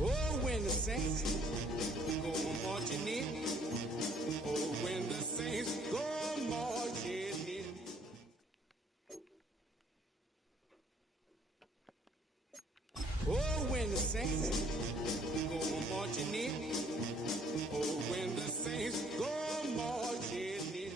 Oh, when the saints go marching in. Oh, when the saints go marching in. Oh, when the saints go marching in. Oh, when the saints go marching in.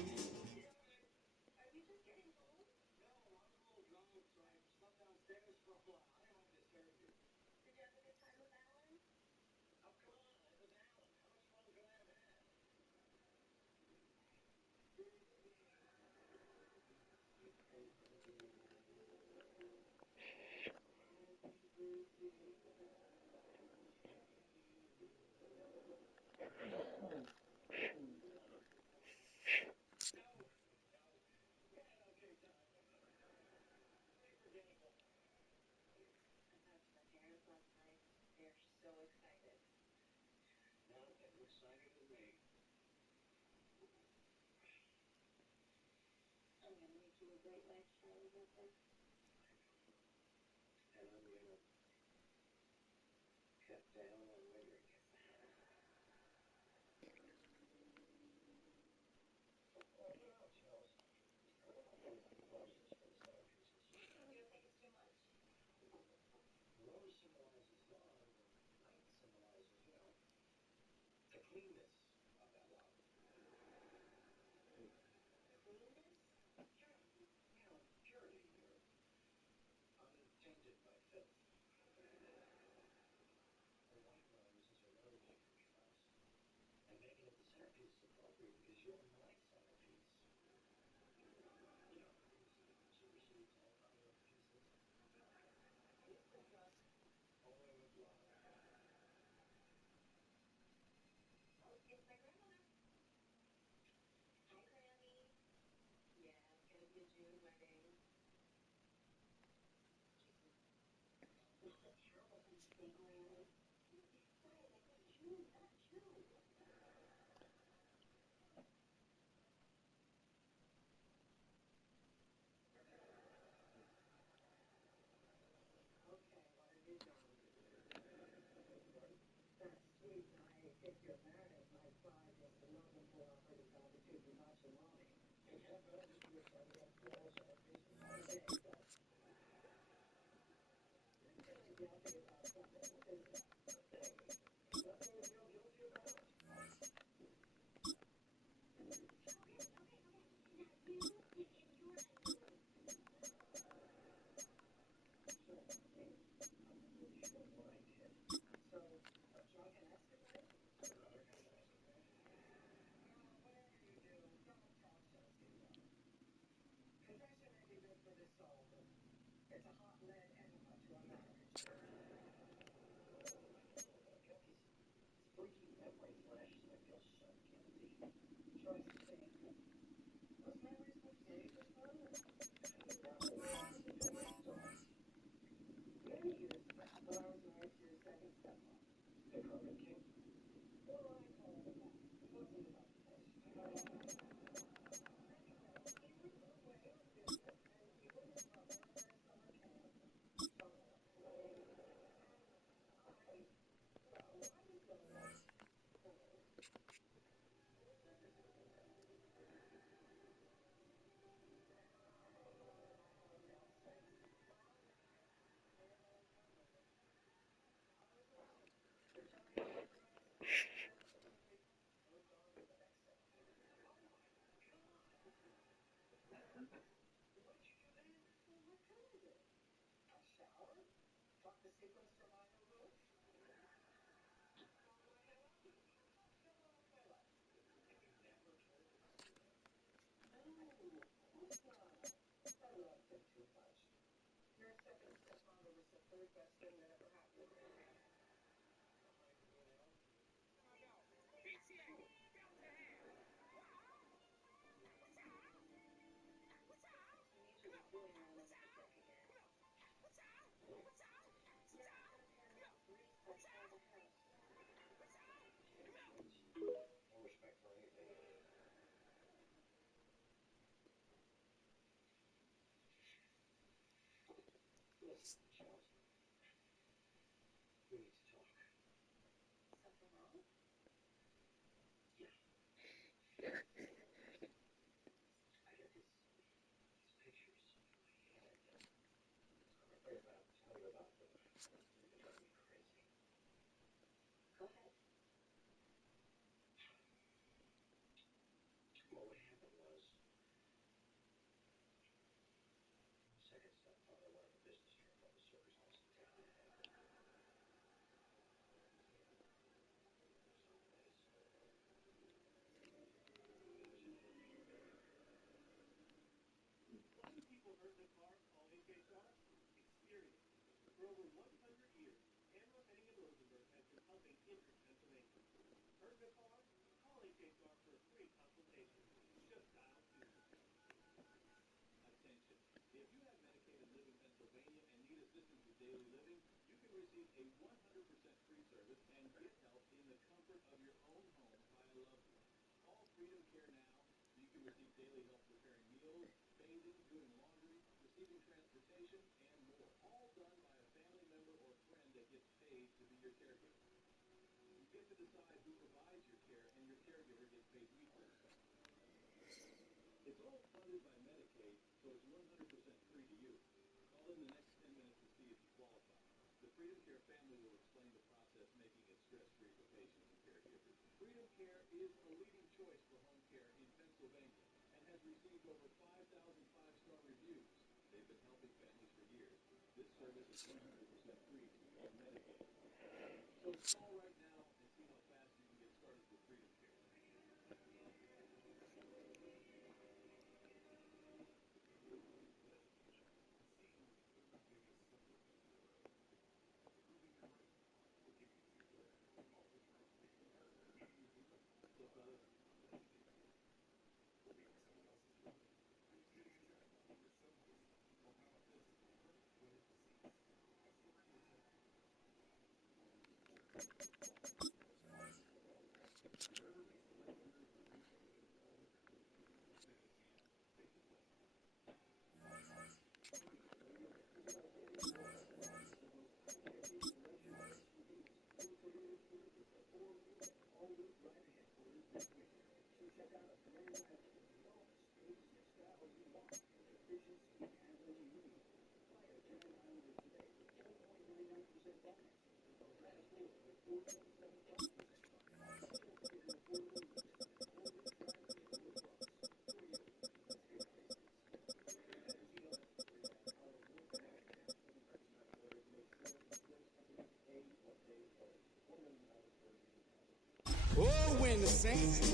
Oh, when the saints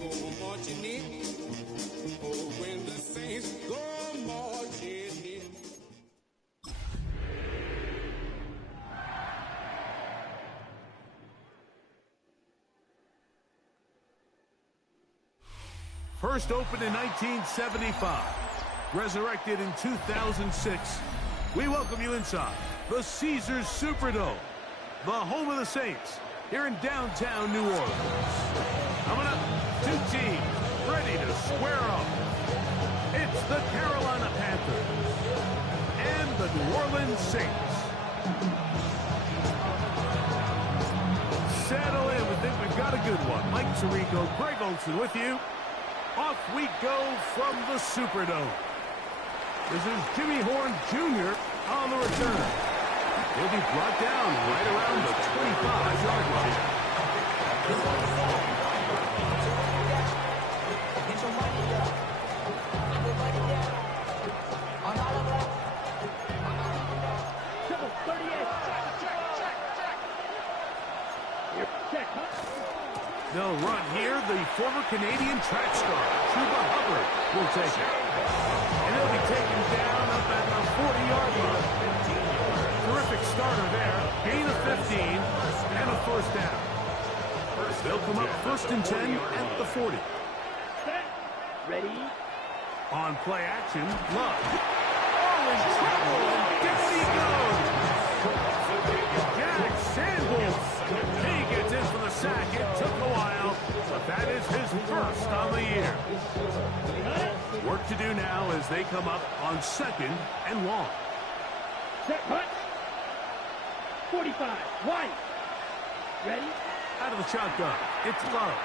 go marching in. Oh, when the saints go marching in. First opened in 1975, resurrected in 2006. We welcome you inside the Caesars Superdome, the home of the Saints, here in downtown New Orleans. Coming up, two teams ready to square off. It's the Carolina Panthers and the New Orleans Saints. Settle in, we think we've got a good one. Mike Tirico, Greg Olson with you. Off we go from the Superdome. This is Jimmy Horn Jr. on the return. He'll be brought down right around the 25-yard line. They'll run here. The former Canadian track star, Chuba Hubbard, will take it. And he'll be taken down up at the 40-yard line. Terrific starter there. Gain of 15 and a first down. They'll come up 1st and 10 at the 40. Ready? On play action, Love. Oh, in trouble, and down he goes. Jack Sanders. He gets in for the sack. It took a while, but that is his first on the year. Work to do now as they come up on 2nd and long. Set punch. 45. Wide. Ready? Out of the shotgun, it's Love.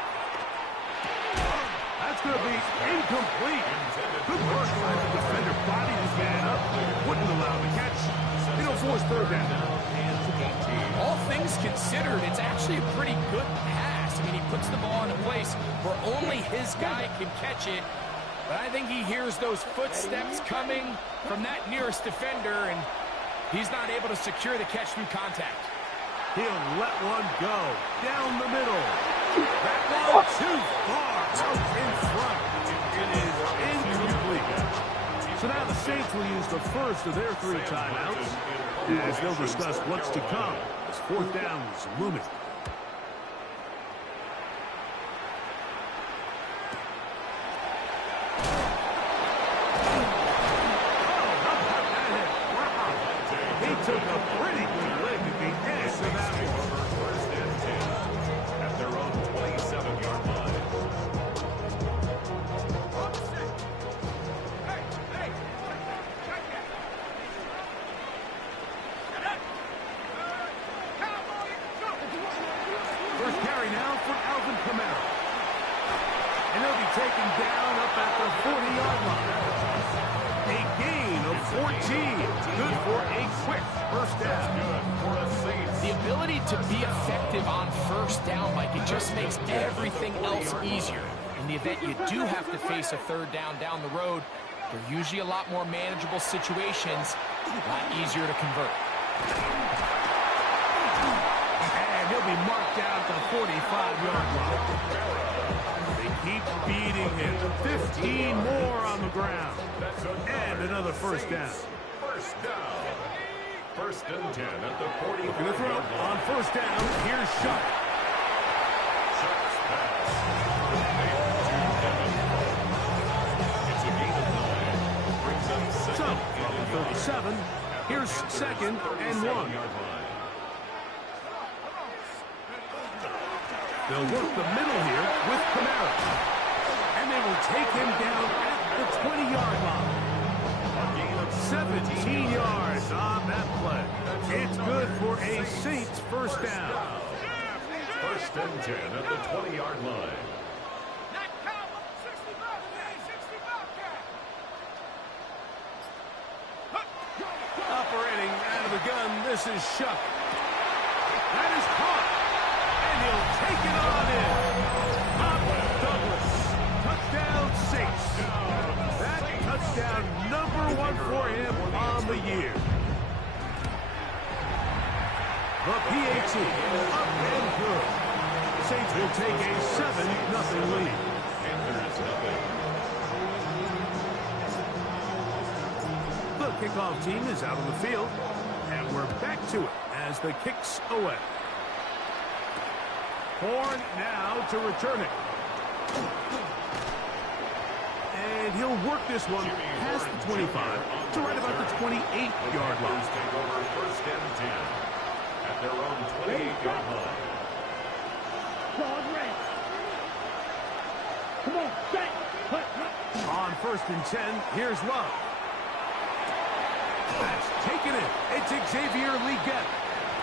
That's going to be incomplete. Good work by the defender. Bodied his man up. Wouldn't allow the catch. It'll force 3rd down. All things considered, it's actually a pretty good pass. I mean, he puts the ball in a place where only his guy can catch it. But I think he hears those footsteps coming from that nearest defender, and he's not able to secure the catch through contact. He'll let one go down the middle. That one too far out in front. It is incomplete. So now the Saints will use the first of their 3 timeouts as they'll discuss what's to come as 4th down is looming. He took a pretty good leg at the end of that one. 1st and 10 at their own 27-yard line. First carry now for Alvin Kamara. And he'll be taken down up at the 40-yard line. A gain of 14. Good for a quick first down. The ability to be effective on 1st down, Mike, it just makes everything else easier. In the event you do have to face a 3rd down the road, they're usually a lot more manageable situations, a lot easier to convert. And he'll be marked down at the 45-yard line. They keep beating him. 15 more on the ground. And another first down. 1st down. 1st and 10 at the 40. Looking to throw on 1st down. Here's Sharp. Sharp's pass. It's a gain of 9. Brings up 2nd. So, from the 37, here's 2nd and 1. They'll work the middle here with Kamara. And they will take him down at the 20-yard line. 17 yards on that play. It's good for a Saints 1st down. 1st and 10 at the 20-yard line. Operating out of the gun this is shook. That is caught. And he'll take it on in. Up Douglas. Touchdown Saints. That touchdown #1 for him on the year. The PAT up and good. Saints will take a 7-0 lead. Panthers nothing. The kickoff team is out on the field, and we're back to it as the kick's away. Horn now to return it. And he'll work this one past the 25 to right about the 28-yard line. Take over 1st and 10 at their own 28-yard line. Dog red. Come on, set. Hut, hut. On 1st and 10, here's Love. That's taken it. It's Xavier Leggett.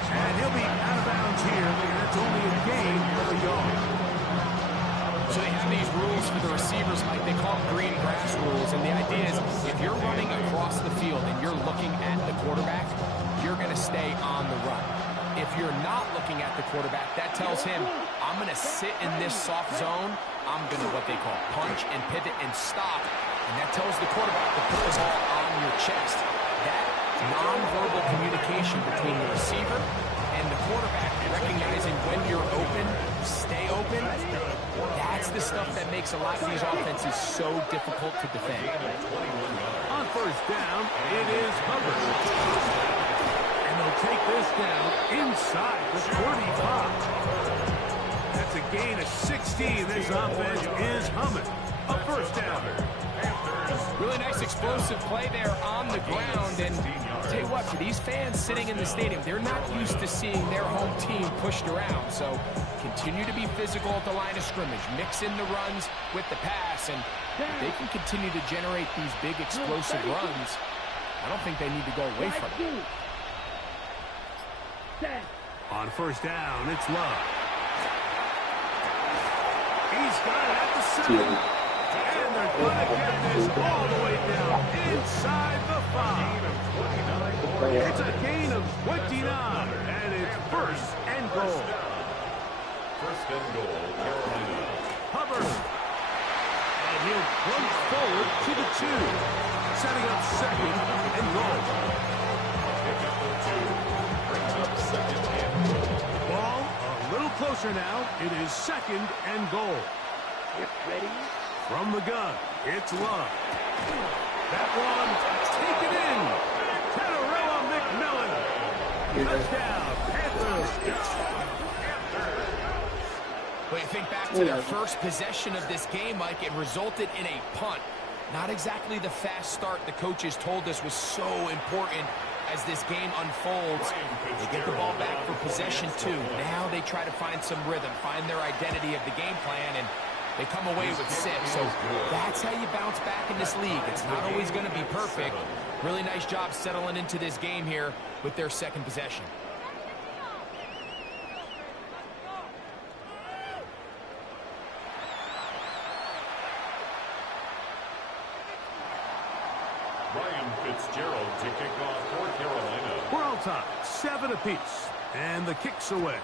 And he'll be out of bounds here, and it's only a gain of a yard. So they have these rules for the receivers, Mike. They call them green grass rules. And the idea is if you're running across the field and you're looking at the quarterback, you're going to stay on the run. If you're not looking at the quarterback, that tells him, I'm going to sit in this soft zone. I'm going to what they call punch and pivot and stop. And that tells the quarterback to put the ball on your chest. That nonverbal communication between the receiver and the quarterback, recognizing when you're open, stay open, that's the stuff that makes a lot of these offenses so difficult to defend. On 1st down, it is Hubbard. And they'll take this down inside the 45. That's a gain of 16. This offense is humming. A 1st down. Really nice explosive play there on the ground. And I'll tell you what, for these fans sitting in the stadium, they're not used to seeing their home team pushed around. So continue to be physical at the line of scrimmage. Mix in the runs with the pass. And if they can continue to generate these big explosive runs, I don't think they need to go away from it. On 1st down, it's Love. He's got it at the 7. And they're going to get this all the way down inside the 5. It's a gain of 29, and it's 1st and goal. 1st and goal, Carolina. Hubbard. And he'll plunge forward to the 2. Setting up 2nd and goal. Pick up the 2. Brings up 2nd and goal. Ball a little closer now. It is 2nd and goal. Get ready. From the gun, it's Love. That one taken in. Tadarella McMillan. Touchdown, Panthers. When you think back to their first possession of this game, Mike, it resulted in a punt. Not exactly the fast start the coaches told us was so important as this game unfolds. They get the ball back for possession 2. Now they try to find some rhythm, find their identity of the game plan, and they come away with 6. So that's how you bounce back in this league. It's not always going to be perfect. Really nice job settling into this game here with their 2nd possession. Ryan Fitzgerald to kick off for Carolina. We're all tied, 7 apiece, and the kick's away.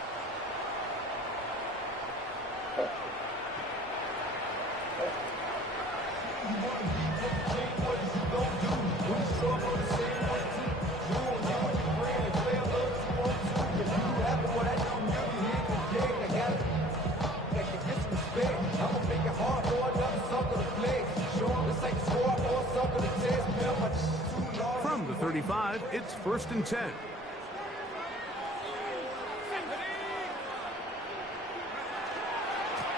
From the 35, it's 1st and 10.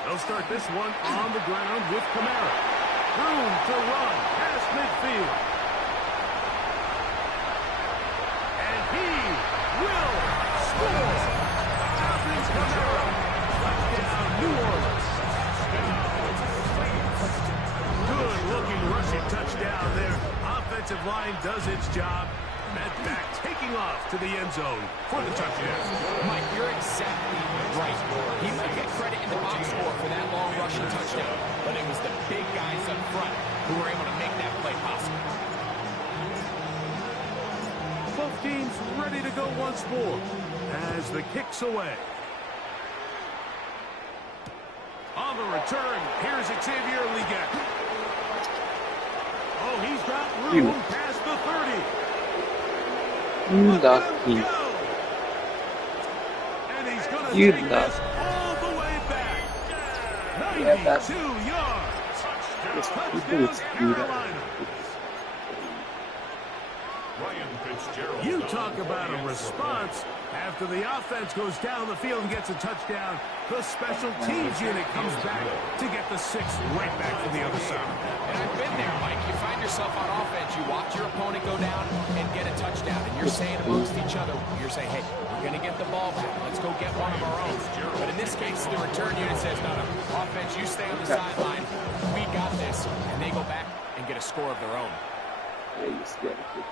They'll start this one on the ground with Kamara. Room to run past midfield. And he will score. Alvin Kamara. Touchdown, New Orleans. Good-looking rushing touchdown there. Offensive line does its job. Met back taking off to the end zone for the touchdown. Mike, you're exactly right. He might get credit in the box score for that long rushing touchdown, but it was the big guys up front who were able to make that play possible. The teams ready to go once more as the kick's away. On the return, here's Xavier Liget. Oh, he's got room past the 30. You Look at lucky. him go. And he's going to You take lucky. this all the way back. Yeah, that's 92 yards. just Touchdown, people speed up. Carolina. Ryan Fitzgerald. You talk about a response. After the offense goes down the field and gets a touchdown, the special teams unit comes back to get the 6 right back from the other side. And I've been there, Mike. You find yourself on offense, you watch your opponent go down and get a touchdown, and you're saying amongst each other, you're saying, hey, we're going to get the ball back. Let's go get one of our own. But in this case, the return unit says, no, offense, you stay on the sideline. We got this. And they go back and get a score of their own. Yeah, you scared of it.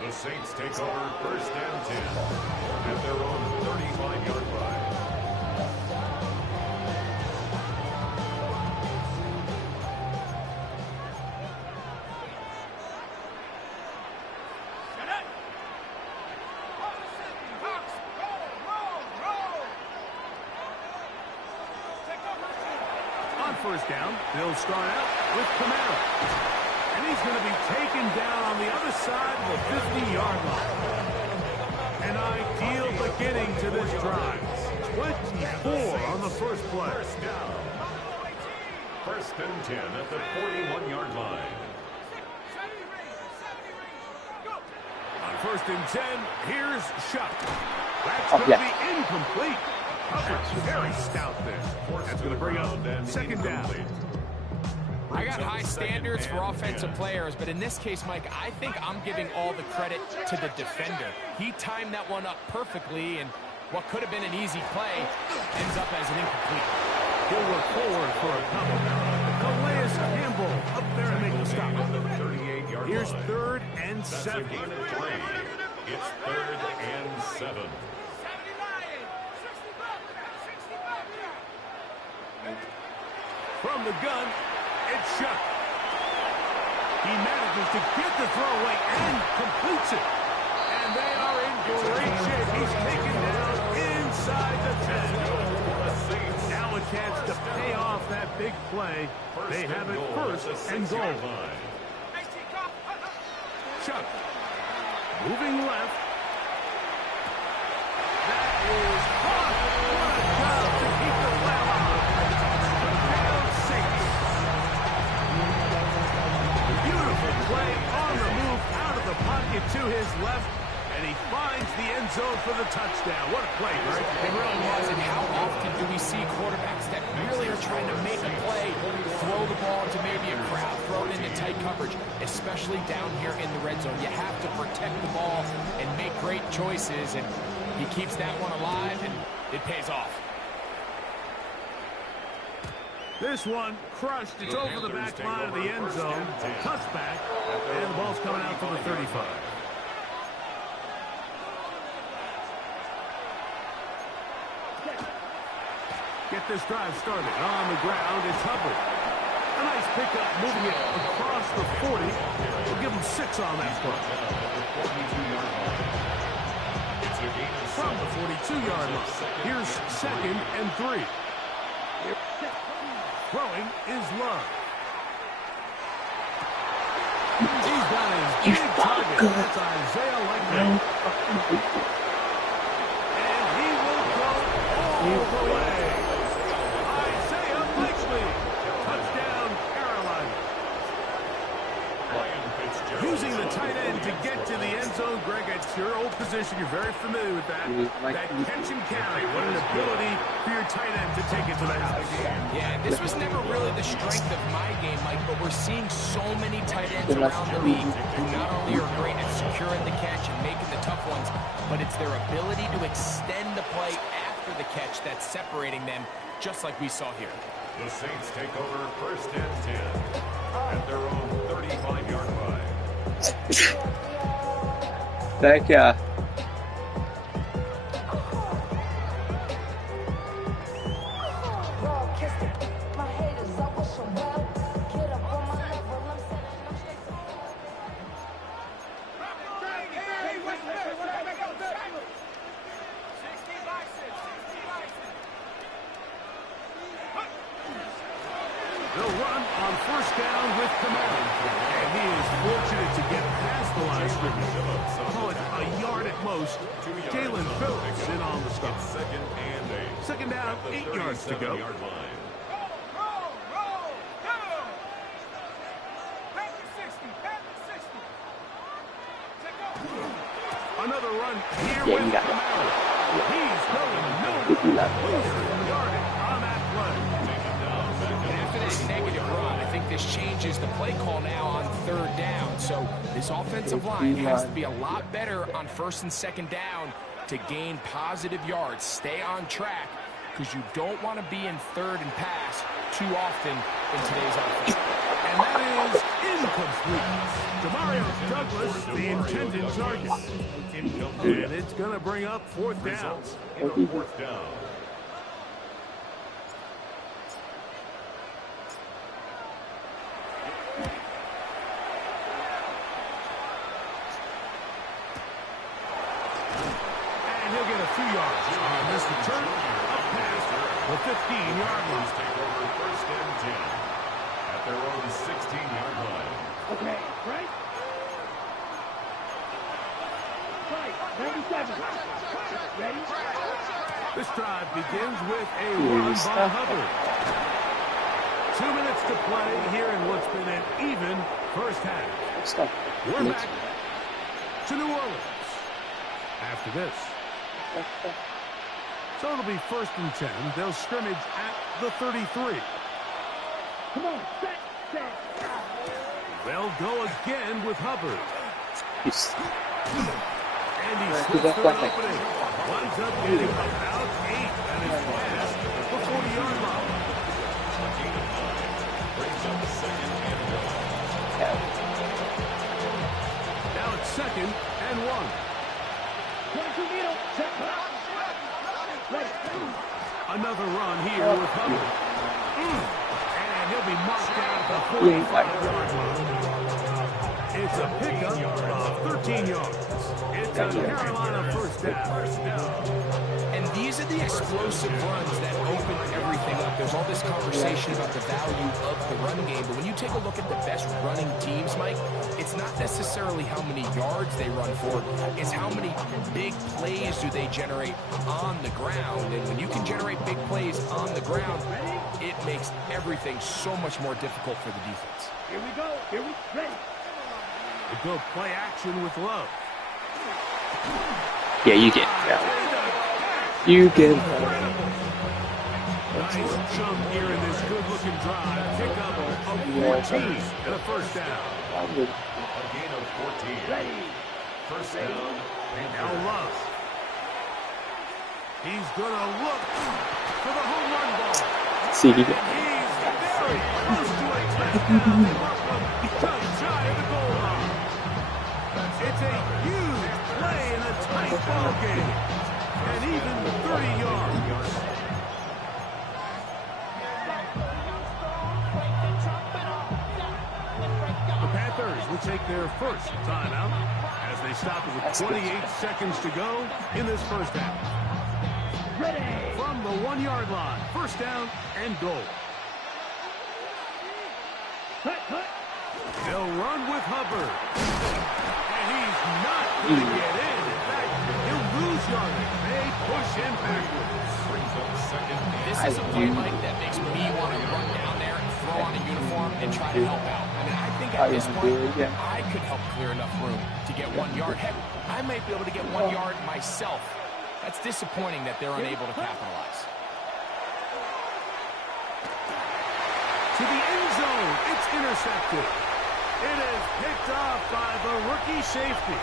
The Saints take over first and 10 at their own 35-yard line. On first down, they'll start out with Camaro. And he's going to be taken down on the other side of the 50-yard line. An ideal beginning to this drive. 24 on the first play. First and 10 at the 41-yard line. On first and 10, here's Shuck. That's going to be incomplete. Coverage very stout there. That's going to bring up second down. I got high standards for offensive players, but in this case, Mike, I think I'm giving all the credit to the defender. He timed that one up perfectly, and what could have been an easy play ends up as an incomplete. He'll look forward for a couple. Calais Campbell up there to make the stop. Here's third and 7. It's third and 7. From the gun, it's Shuck. He manages to get the throw away and completes it. And they are in great shape. He's taken down inside the 10. Now a chance to pay off that big play. They have it first and goal. Shuck moving left. That is caught. What a job to keep the flag on. Touchdown Saints. Beautiful play on the move out of the pocket to his left. And he finds the end zone for the touchdown. What a play, Greg. It really was, and how often do we see quarterbacks that really are trying to make a play, throw the ball to maybe a crowd, throw it into tight coverage, especially down here in the red zone. You have to protect the ball and make great choices, and he keeps that one alive, and it pays off. This one crushed. It's over the back line of the end zone. Touchback, and the ball's coming out to the 35. Get this drive started. On the ground, it's Hubbard. A nice pickup, moving it across the 40. We'll give him 6 on that play. From the 42-yard line, here's second and 3. Throwing is Love. He's got his big target. That's Isaiah Likely. And he will go all the way. Isaiah Likely. Touchdown, Carolina. Using the tight end to get to the end zone, Greg, it's your old position. You're very familiar with that. That catch and carry. What an ability for your tight end to take it to the house. Yeah, this was never really the strength of my game, Mike, but we're seeing so many tight ends around the league who not only are great at securing the catch and making the tough ones, but it's their ability to extend the play after the catch that's separating them, just like we saw here. The Saints take over first and 10 at their own 35-yard line. Thank ya. They'll run on first down with Camaro. And he is fortunate to get past the line of scrimmage. Call it a yard at most. Jalen Phillips in on the stop. Second and 8. Second down, 8 yards to go. Yard line. Another run here Yeah, with you got it. Camaro. He's going nowhere. Losing yardage on that play. After that negative run, I think this changes the play call now on third down. So this offensive line has to be a lot better on first and second down to gain positive yards. Stay on track because you don't want to be in third and pass too often in today's offense. And that is incomplete. Demario Douglas, the intended target. And it's going to bring up fourth down. Fourth down. And he'll get a few yards on this return up past the 15-yard line. Take over first and 10 at their own 16-yard line. Okay, right? Right, 97. Ready? This drive begins with a run by Hubbard. 2 minutes to play here in what's been an even first half. We're back to New Orleans after this. So it'll be first and 10. They'll scrimmage at the 33. Come on, set. They'll go again with Hubbard. And he Where's slips that for an flag? opening. Winds up getting about 8 and is past the 40-yard line. Brings up second and 1. Now it's second and 1. 22 middle, set. Ready. Another run here with Hubbard. And he'll be marked down at the 45-yard line. It's a pickup of 13 yards. It's a Carolina first down. And these are the explosive runs that open everything up. There's all this conversation about the value of the run game, but when you take a look at the best running teams, Mike, it's not necessarily how many yards they run for, it's how many big plays do they generate on the ground. And when you can generate big plays on the ground, it makes everything so much more difficult for the defense. Here we go. Ready. They go play action with Love. Yeah, you get that. You get Nice jump here in this good-looking drive. Pick up a 14 and a first down. A gain of 14. Ready. First down. Now Love. He's going to look for the home run ball. See, He's very close to a touchdown. Just shy of the goal line. It's a huge play in a tight ball game. And even 30 yards. The Panthers will take their first timeout as they stop it with 28 seconds to go in this first half. Ready. From the 1-yard line, first down and goal. Cut. They'll run with Hubbard. And he's not going to get in. In fact, he'll lose yardage. They push him backwards. Brings up second and This is a play, Mike, that makes me want to run down there and throw on a uniform and try to help out. I mean, I think at this point, I could help clear enough room to get 1 yard. Heck, I might be able to get 1 yard myself. That's disappointing that they're unable to capitalize. To the end zone, it's intercepted. It is picked off by the rookie safety.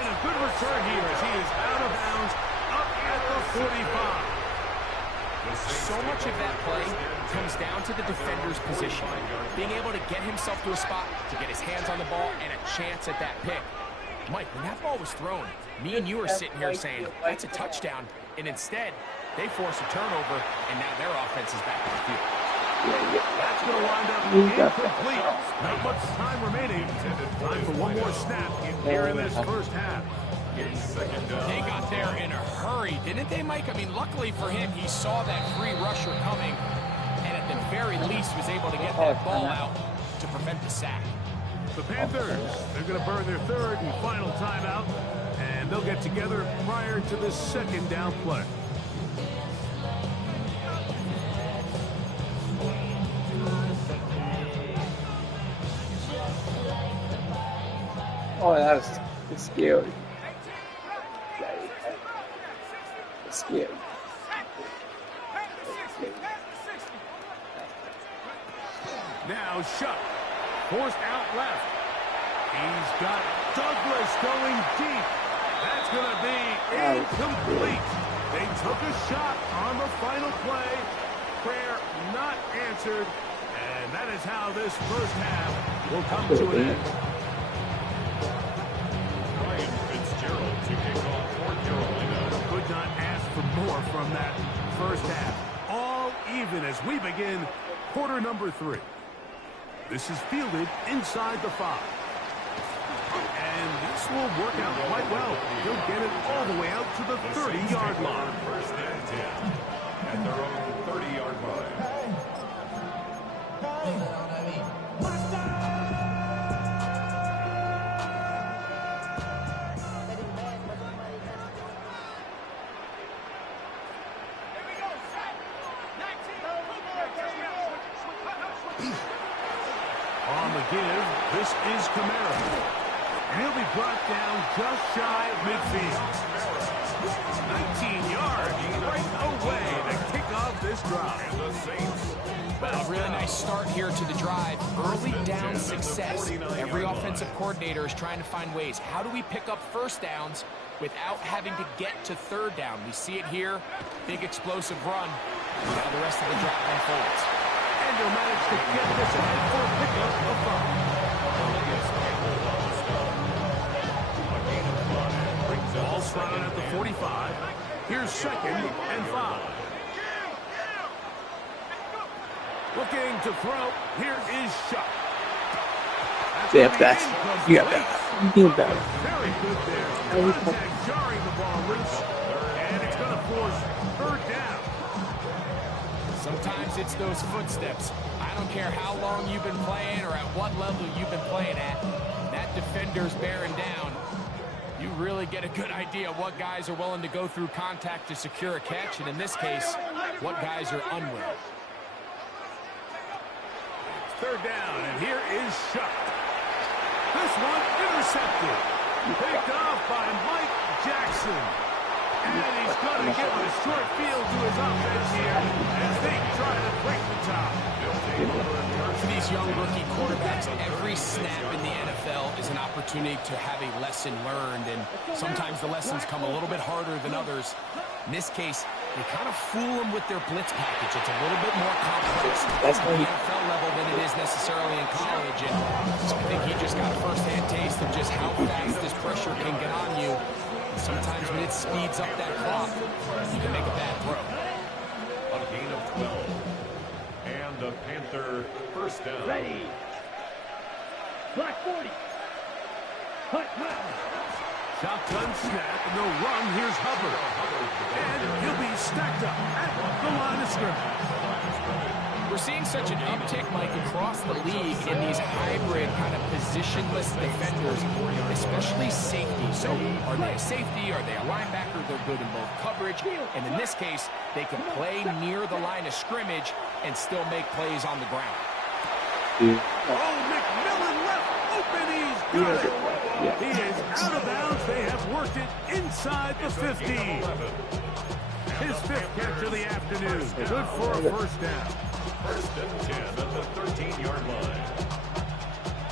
And a good return here as he is out of bounds up at the 45. So much of that play comes down to the defender's position. Being able to get himself to a spot, to get his hands on the ball, and a chance at that pick. Mike, when that ball was thrown, me and you are sitting here saying, that's a touchdown. And instead, they force a turnover, and now their offense is back on the field. That's going to wind up incomplete. Not much time remaining. Time for one more snap here in this first half. They got there in a hurry, didn't they, Mike? I mean, luckily for him, he saw that free rusher coming and at the very least was able to get that ball out to prevent the sack. The Panthers, they're going to burn their third and final timeout, and they'll get together prior to this second down play. Oh, that's scary. It's scary. Now Shuck, forced out left. He's got Douglas going deep. That's going to be incomplete. They took a shot on the final play. Prayer not answered. And that is how this first half will come to an end. Ryan Fitzgerald to kick off for Carolina. Could not ask for more from that first half. All even as we begin quarter number 3. This is fielded inside the 5. And this will work out quite well. He'll get it all the way out to the 30-yard line. First and 10 at their own 30-yard line. On the give, this is Camara. And he'll be brought down just shy of midfield. 19 yards right away to kick off this drive. And the Saints. Well, a really nice start here to the drive. Early down success. Every offensive coordinator is trying to find ways. How do we pick up first downs without having to get to third down? We see it here. Big explosive run. Now the rest of the drive unfolds. And he'll manage to get this ahead for a pickup of 5. Ball spotted at the 45. Here's 2nd and 5. Looking to throw. Here is Shuck. Yeah, that. You got that. You got that. Very good there. Contact jarring the ball loose. And it's going to force 3rd down. Sometimes it's those footsteps. I don't care how long you've been playing or at what level you've been playing at. That defender's bearing down. You really get a good idea of what guys are willing to go through contact to secure a catch, and in this case, what guys are unwilling. 3rd down, and here is Shuck. This one intercepted. Picked off by Mike Jackson. And he's going to give a short field to his offense here as they try to break the top. For these young rookie quarterbacks, every snap in the NFL is an opportunity to have a lesson learned, and sometimes the lessons come a little bit harder than others. In this case, they kind of fool them with their blitz package. It's a little bit more complex at the NFL level than it is necessarily in college, and so I think he just got a first-hand taste of just how fast this pressure can get on you. And sometimes when it speeds up that clock, you can make a bad throw. A gain of 12. And the Panther first down. Ready. Black 40. Hut. Shotgun snap, and they'll run. Here's Hubbard. And he'll be stacked up at the line of scrimmage. We're seeing such an uptick, Mike, across the league in these hybrid kind of positionless defenders, especially safety. So are they a safety? Are they a linebacker? They're good in both coverage. And in this case, they can play near the line of scrimmage and still make plays on the ground. Oh, McMillan left open. He's got it. He is out of bounds. They have worked it inside the 15. His 5th catch of the afternoon. Good for a first down. First and 10 at the 13-yard line.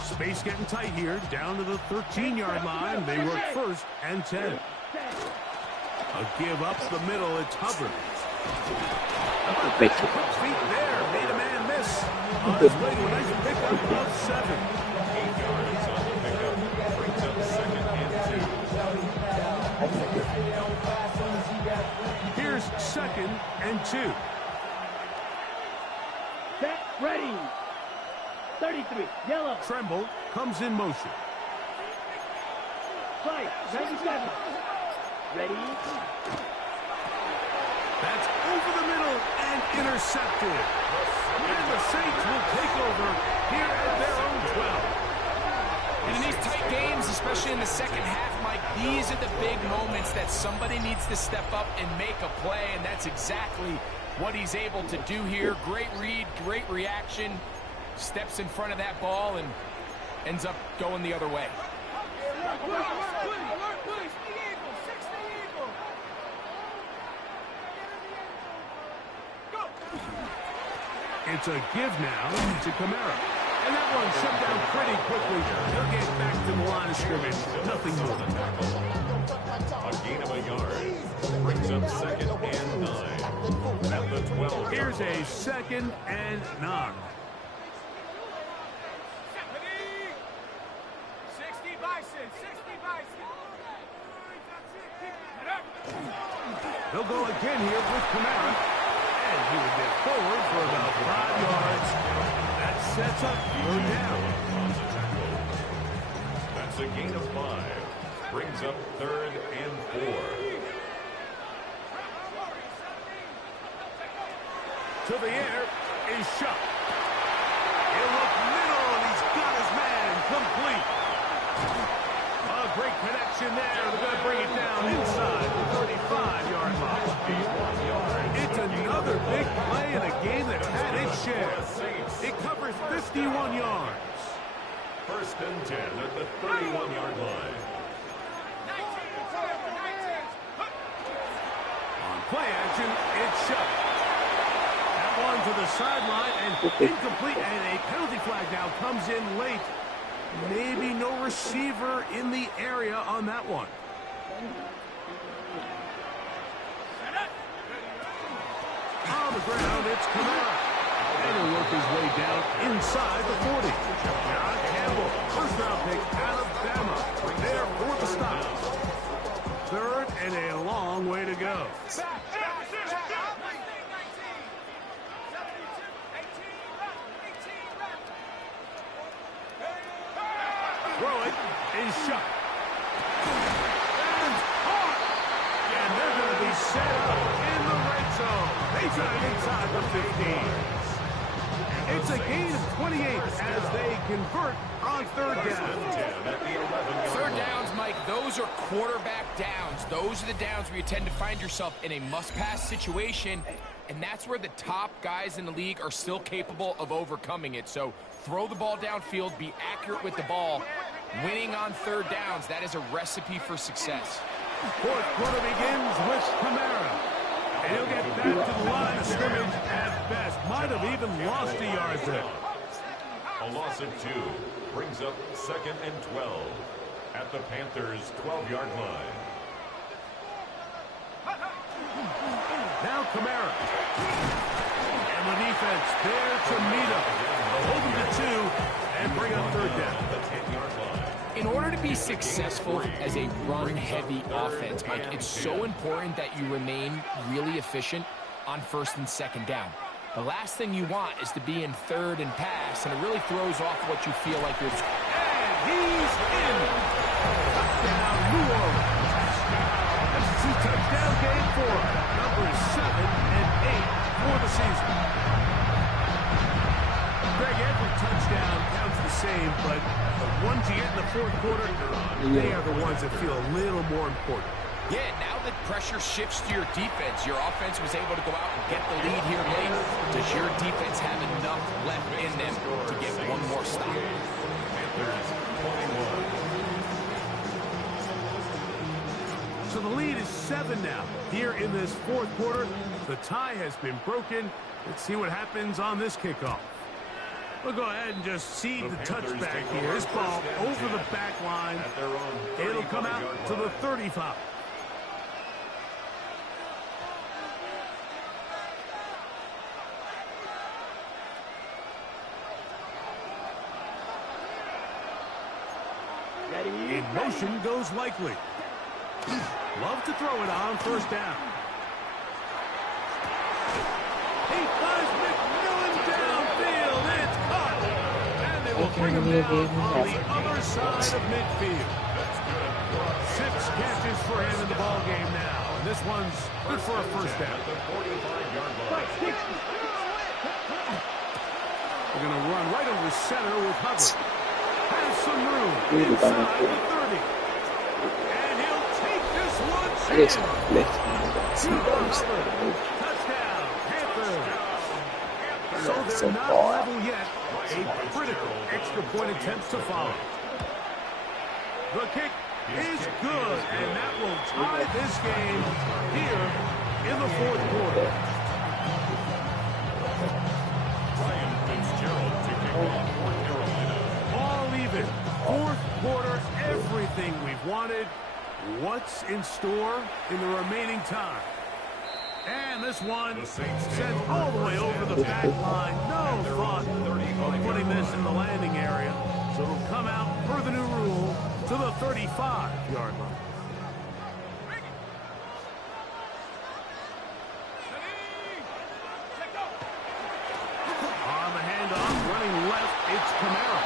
Space getting tight here. Down to the 13-yard line. They work 1st and 10. A give up the middle. It's Hubbard. Feet there. Made a man miss. On his way to a nice pickup of 7. 8 yards on the pickup. Brings up 2nd and 2. Here's 2nd and 2. Set. Ready. 33. Yellow. Tremble comes in motion. Fight. 97. Ready. That's over the middle and intercepted. And the Saints will take over here at their own 12. And in these tight games, especially in the second half, Mike, these are the big moments that somebody needs to step up and make a play, and that's exactly what he's able to do here. Great read, great reaction, steps in front of that ball and ends up going the other way. It's a give now to Kamara. And that one shut down pretty quickly. He'll get back to the line of scrimmage. Nothing more than that. A gain of a yard. Brings up 2nd and 9. At the 12. Here's a 2nd and 9. They'll go again here with Kamara. And he will get forward for about 5 yards. That sets up 3rd down. That's a gain of 5. Brings up 3rd and 4. To the air is shot. He'll look middle, and he's got his man complete. A great connection there. They're going to bring it down inside the 35-yard line. It's another big play in a game that had its share. It covers 51 yards. 1st and 10 at the 31-yard line. On play action, it's shot. That one to the sideline and incomplete, and a penalty flag now comes in late. Maybe no receiver in the area on that one. On the ground, it's Kamara. And he'll work his way down inside the 40. John Campbell, first-round pick, Alabama. There for the stop. 3rd and a long way to go. Throw it is shot. And caught. And they're going to be set up in the red zone. They got it inside the 15. It's a gain of 28 as they convert on 3rd down. 3rd downs, Mike, those are quarterback downs. Those are the downs where you tend to find yourself in a must-pass situation, and that's where the top guys in the league are still capable of overcoming it. So throw the ball downfield, be accurate with the ball. Winning on 3rd downs, that is a recipe for success. 4th quarter begins with Kamara. And he'll get back to the line of scrimmage at best. Might have even lost a yard there. A loss of 2 brings up 2nd and 12 at the Panthers' 12-yard line. Now Kamara. And the defense there to meet him. Hold him to 2 and bring up 3rd down. In order to be successful as a run-heavy offense, Mike, it's so important that you remain really efficient on 1st and 2nd down. The last thing you want is to be in 3rd and pass, and it really throws off what you feel like you're... And he's in. Touchdown, New Orleans. That's a 2-touchdown game for numbers 7 and 8 for the season. Greg, every touchdown counts the same, but the ones you get in the 4th quarter, they are the ones that feel a little more important. Yeah, now that pressure shifts to your defense, your offense was able to go out and get the lead here late. Does your defense have enough left in them to get one more stop? So the lead is 7 now. Here in this 4th quarter, the tie has been broken. Let's see what happens on this kickoff. We'll go ahead and just seed the touchback here. This ball over the back line. It'll come out to the 35. In motion goes Likely. Love to throw it on 1st down. He finds McMillan downfield. It's caught. And they will bring him down on the other side of midfield. 6 catches for him in the ball game now. And this one's good for a 1st down. We're going to run right over center with Hubbard. Has some room Really inside bad. the 30. And he'll take this one. I guess left Touchdown, Panther. So Yeah, they're so not far. level yet. A critical extra point attempt to follow. The kick is good, and that will tie this game here in the fourth quarter. Ryan Fitzgerald to kick off for Carolina. All even. Fourth quarter, everything we've wanted. What's in store in the remaining time? And this one sent all the way over the back line. No thought of putting this in the landing area. So it'll come out per the new rule to the 35-yard line. On the handoff, running left, it's Camaro.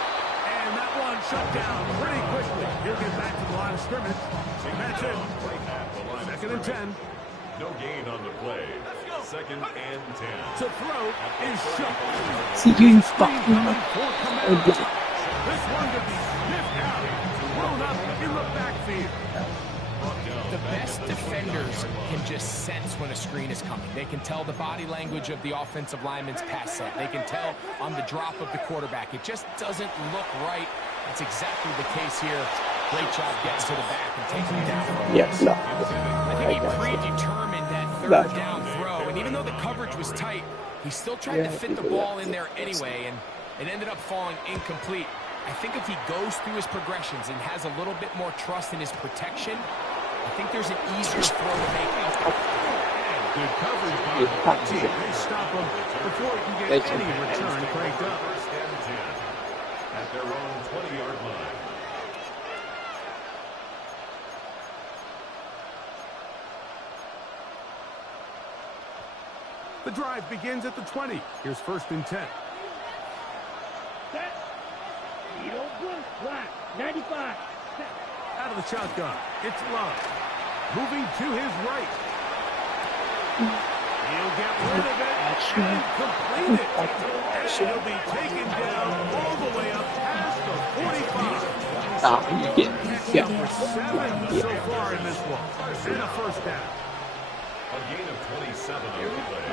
And that one shut down pretty quickly. He'll get back to the line of scrimmage. That's it. Second and 10. No gain on the play. Second and 10. To throw is shut. See you fucking This one could be sniffed out, thrown up in the backfield. The best defenders can just sense when a screen is coming. They can tell the body language of the offensive lineman's pass set. They can tell on the drop of the quarterback. It just doesn't look right. That's exactly the case here. Great job getting to the back and taking it down. Yes, no. I think he predetermined that third down throw, and even though the coverage was tight, he still tried to fit the ball in there anyway, and it ended up falling incomplete. I think if he goes through his progressions and has a little bit more trust in his protection, I think there's an easier throw to make out. Good coverage by the team. They stop him before he can get any return cranked up. First and 10 at their own 20-yard line. The drive begins at the 20. Here's first and 10. Set. Edo Blue. Black. 95. Set. Out of the shotgun. It's Love. Moving to his right. He'll get rid of it and complete it. And he'll be taken down all the way up past the 45. Yeah. Number 7 so far in this one. And a first down. A gain of 27 on the play.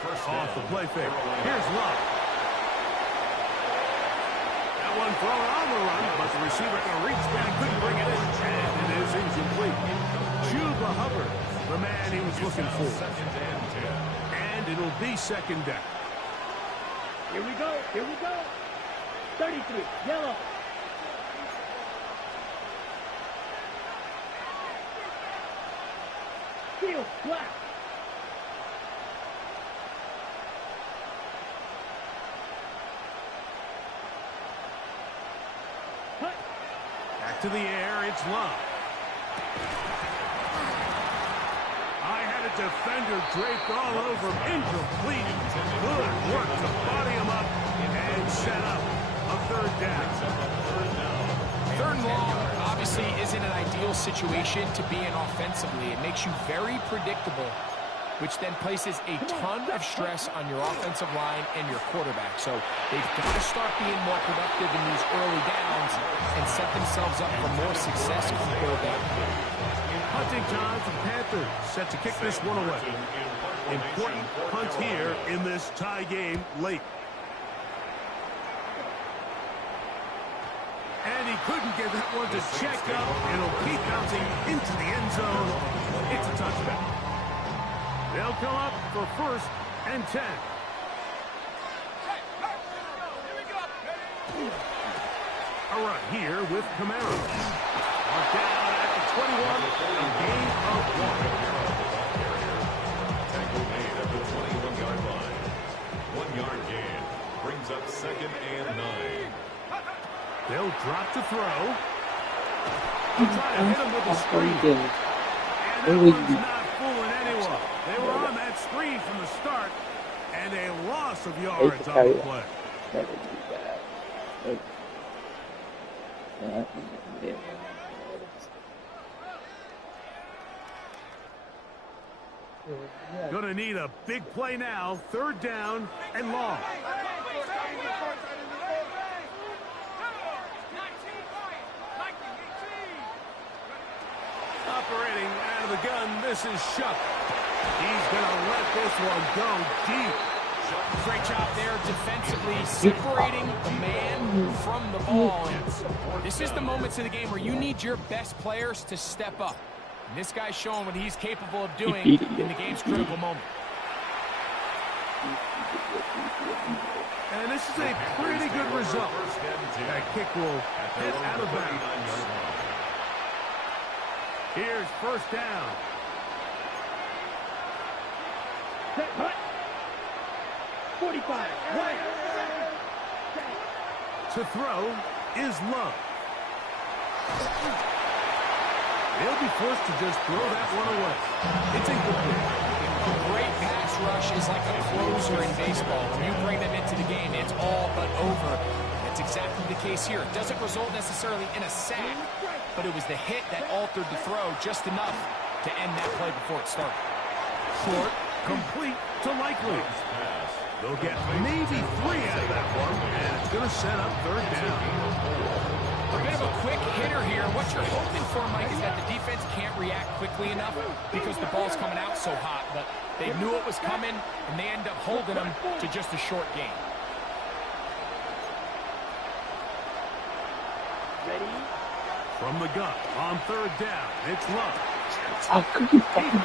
First down. Off the play fake. Here's Love. That one thrown on the run, but the receiver can reach back, couldn't bring it in, and it is incomplete. Chuba Hubbard, the man he was looking for. Second and 10. And it'll be second down. Here we go. Here we go. 33. Yellow. Field. Black. Cut. Back to the air, it's Love. I had a defender draped all over him. Incomplete. Good work to body him up and set up a third down. Third and long obviously isn't an ideal situation to be in offensively. It makes you very predictable, which then places a ton of stress on your offensive line and your quarterback. So they've got to start being more productive in these early downs and set themselves up for more success on third down. Hunting time for the Panthers, set to kick this one away. Important punt here in this tie game late. And he couldn't get that one to check up. It'll keep bouncing into the end zone. It's a touchdown. They'll come up for first and 10. A run here with Camaro. Down at the 21, a gain of 1. Tackle made at the 21-yard line. 1-yard gain brings up second and 9. They'll drop to throw. They'll try to hit him with a screen. And that one's not fooling anyone. They were on that screen from the start, and a loss of yards on the play. Gonna need a big play now. Third down and long. Operating out of the gun, this is Shuck. He's going to let this one go deep. Great job there defensively, separating the man from the ball. And this is the moments of the game where you need your best players to step up. And this guy's showing what he's capable of doing in the game's critical moment. And this is a pretty good result. That kick will hit out of bounds. Here's first down. Set, hut. 45, right. To throw is Love. They'll be forced to just throw that one away. It's incomplete. A great pass rush is like a closer in baseball. When you bring them into the game, it's all but over. That's exactly the case here. It doesn't result necessarily in a sack, but it was the hit that altered the throw just enough to end that play before it started. Short, complete to Likely. They'll get maybe 3 out of that one, and it's going to set up third down. A bit of a quick hitter here. What you're hoping for, Mike, is that the defense can't react quickly enough because the ball's coming out so hot. But they knew it was coming, and they end up holding them to just a short gain. Ready? From the gun, on third down, it's Love. How could you fucking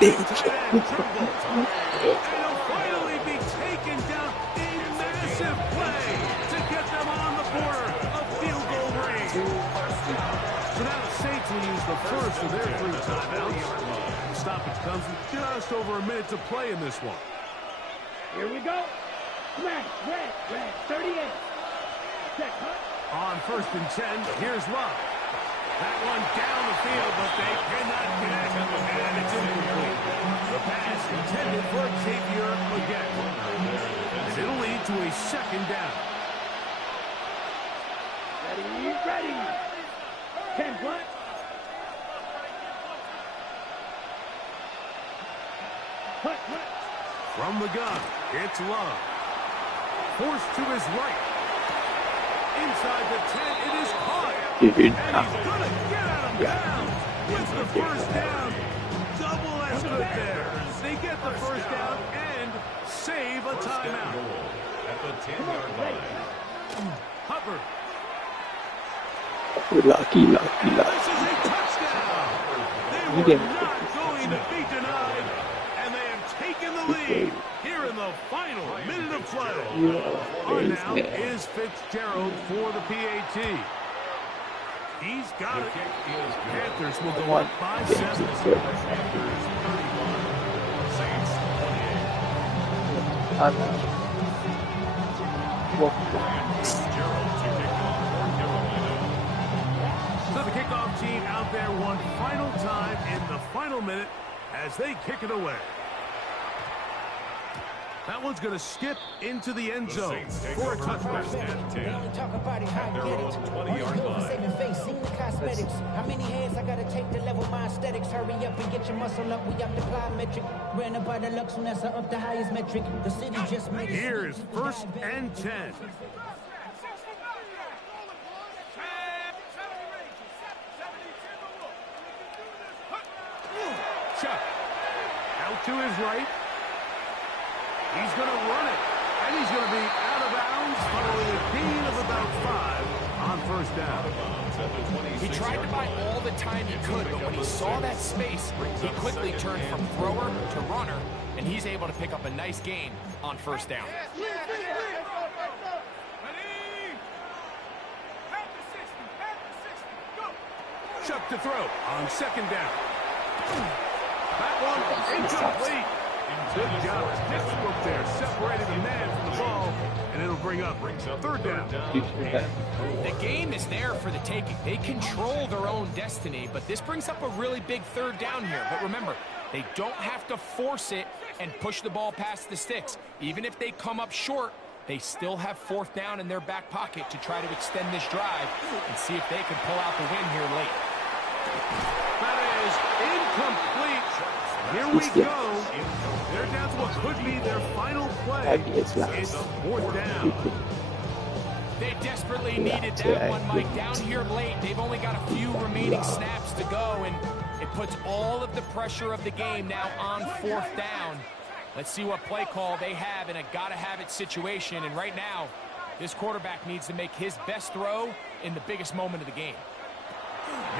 bitch? And he'll finally be taken down. A massive play to get them on the border of field goal range. So now the Saints will use the first of their 3 timeouts. Stoppage comes with just over a minute to play in this one. Here we go. Smash, red, 38. Set, hut. On first and 10, here's Love. That one down the field, but they cannot connect, and it's incomplete. The pass intended for Xavier again. And it'll lead to a second down. Ready. 10 what? Hut. From the gun, it's Love. Forced to his right. Inside the 10, it is caught. Dude, And he's going to get out of bounds with the first down. Double as good there. They get the first down and save a timeout. At the 10-yard line. Hubbard. Lucky. This is a touchdown. They were not going to be denied, and they have taken the lead here in the final minute of play. On now is Fitzgerald for the PAT. He's got it. Panthers will go up by 7. So the kickoff team out there one final time in the final minute as they kick it away. That one's going to skip into the end zone for a touchdown. Talk about it, how I get it. 20-yard line. Saving face, seen the cosmetics. How many hands I gotta take to level my aesthetics? Hurry up and get your muscle up. We up the plyometric. Ran up by the lux when that's up the highest metric. The city just made it. Here's first and 10. Chuck. Out to his right. He's going to run it. And he's going to be out of bounds following a gain of about 5 on first down. He tried to buy all the time he could, but when he saw that space, he quickly turned from thrower to runner, and he's able to pick up a nice gain on first down. Chuck to throw on second down. That one incomplete. Good job. Textbook there, separating the man from the ball, and it'll bring up third down. The game is there for the taking. They control their own destiny, but this brings up a really big third down here. But remember, they don't have to force it and push the ball past the sticks. Even if they come up short, they still have fourth down in their back pocket to try to extend this drive and see if they can pull out the win here late. That is incomplete. Here we go. They're down to what could be their final play. It's fourth down. They desperately needed that one, Mike. Down here late, they've only got a few remaining snaps to go, and puts all of the pressure of the game now on 4th down. Let's see what play call they have in a gotta-have-it situation. And right now, this quarterback needs to make his best throw in the biggest moment of the game.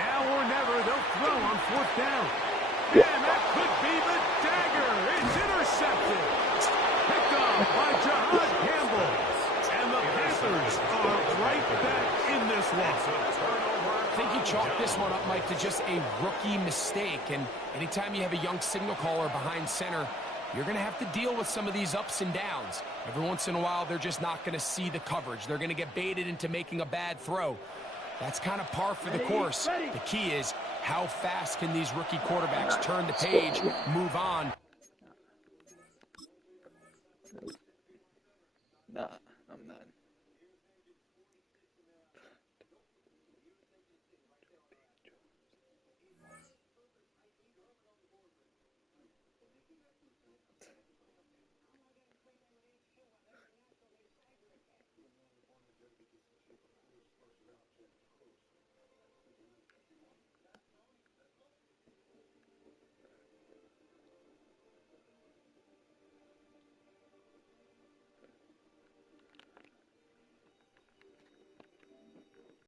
Now or never, they'll throw on 4th down. And that could be the dagger. It's intercepted. Picked up by Jahad Campbell. And the Panthers are right back in this one. I think you chalk this one up, Mike, to just a rookie mistake. And anytime you have a young signal caller behind center, you're going to have to deal with some of these ups and downs. Every once in a while, they're just not going to see the coverage. They're going to get baited into making a bad throw. That's kind of par for the course. The key is, how fast can these rookie quarterbacks turn the page, move on,